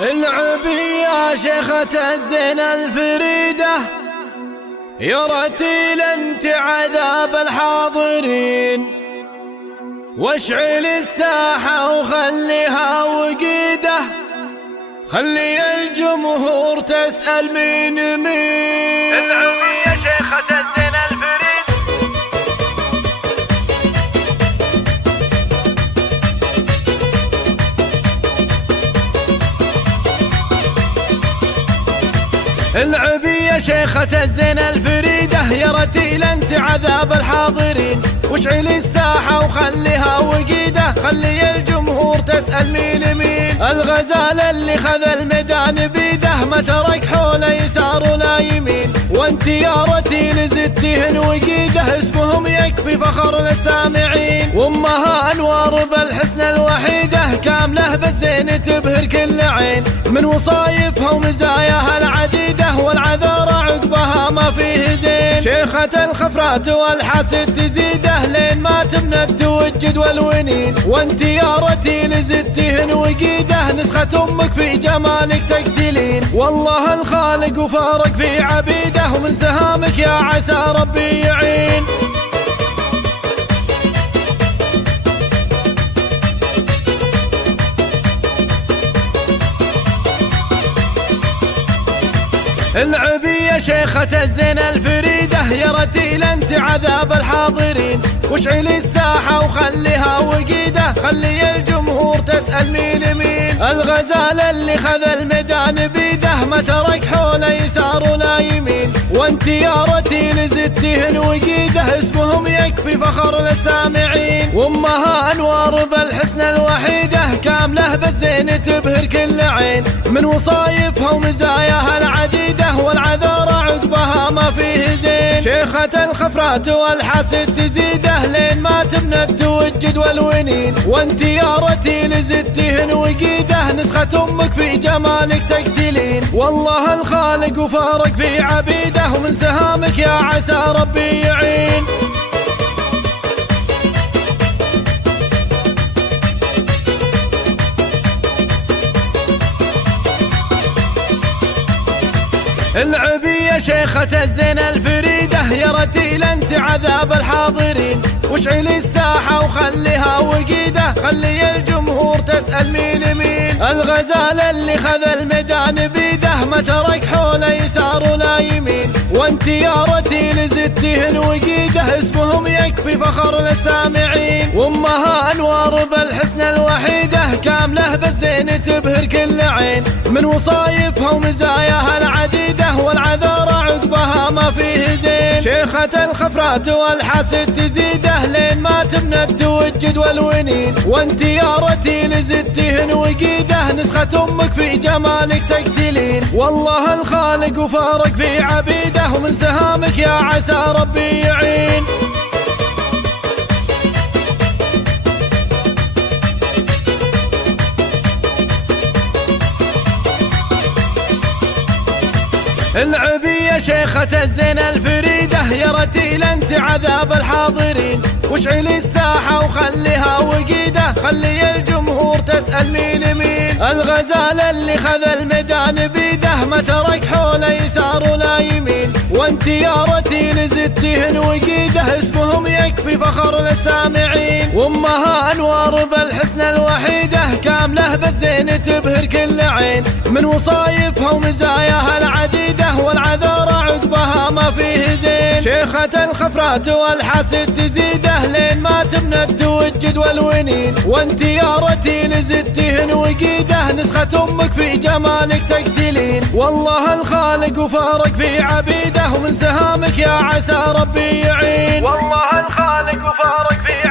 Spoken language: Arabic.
العبي يا شيخة الزين الفريدة، يا رتيل انت عذاب الحاضرين، واشعل الساحة وخليها وقيدة، خلي الجمهور تسأل مين مين. العبي يا شيخة الزين الفريدة، العبي يا شيخة الزين الفريدة، يا رتيل انت عذاب الحاضرين، واشعل الساحة وخليها وقيدة، خلي الجمهور تسأل مين مين. الغزال اللي خذ الميدان بيده، ما ترك حوله يسار ولا يمين، وانت يا رتيل زدتهن وقيده، اسمهم يكفي فخر للسامعين، وامها انوار بالحسن الوحيدة، كاملة بالزين تبهر كل عين، من وصايفها ومزاياها العديدة، والعذارى عقبها ما فيه زين. شيخة الخفرات والحاسد تزيده، لين ما تمند توجد والونين، وانت يا رتيل زدتهن وقيده، نسخة امك في جمالك تقتلين، والله الخالق وفارق في عبيده، ومن سهامك يا عسى ربي يعين. العبي يا شيخة الزين الفريدة، يا رتيل انت عذاب الحاضرين، واشعل الساحة وخليها وقيدة، خلي الجمهور تسأل مين مين. الغزال اللي خذ الميدان بيده، ما ترك حوله يسار ولا يمين، وانت يا رتيل زدتهن وقيده، اسمهم يكفي فخر للسامعين، وامها انوار بالحسن الوحيدة، كاملة بالزين تبهر كل عين، من وصايفها ومزاياها العديدة، والعذارى عقبها ما فيه زين. شيخة الخفرات والحاسد تزيده، لين ما تمند توجد والونين، وانت يا رتيل زدتهن وقيده، نسخة امك في جمالك تقتلين، والله الخالق وفارق في عبيده، ومن سهامك يا عسى ربي يعين. العبي يا شيخة الزين الفريدة، يا رتيل انت عذاب الحاضرين، واشعل الساحة وخليها وقيدة، خلي الجمهور تسأل مين مين. الغزال اللي خذ الميدان بيده، ما ترك حوله يسار ولا يمين، وانت يا رتيل زدتهن وقيده، اسمهم يكفي فخر للسامعين، وامها انوار بالحسن الوحيدة، كاملة بالزين تبهر كل عين، من وصايفها ومزاياها العديدة، والعذارى عقبها ما فيه زين. شيخة الخفرات والحاسد تزيده، لين ما تمند توجد والونين، وانت يا رتيل زدتهن وقيده، نسخة امك في جمالك تقتلين، والله الخالق وفارق في عبيده، ومن سهامك يا عسى ربي يعين. العبي يا شيخة الزين الفريدة، يا رتيل انت عذاب الحاضرين، واشعل الساحة وخليها وقيدة، خلي الجمهور تسأل مين مين. الغزال اللي خذ الميدان بيده، ما ترك حوله يسار ولا يمين، وانت يا رتيل زدتهن وقيده، اسمهم يكفي فخر للسامعين، وامها انوار بالحسن الوحيدة، كاملة بالزين تبهر كل عين، من وصايفها ومزاياها العديدة، والعذارى عقبها ما فيه زين. شيخة الخفرات والحاسد تزيده، لين ما تمند توجد والونين، وانت يا رتيل زدتهن وقيده، نسخة امك في جمالك تقتلين، والله الخالق وفارق في عبيده، ومن سهامك يا عسى ربي يعين. والله الخالق وفارق في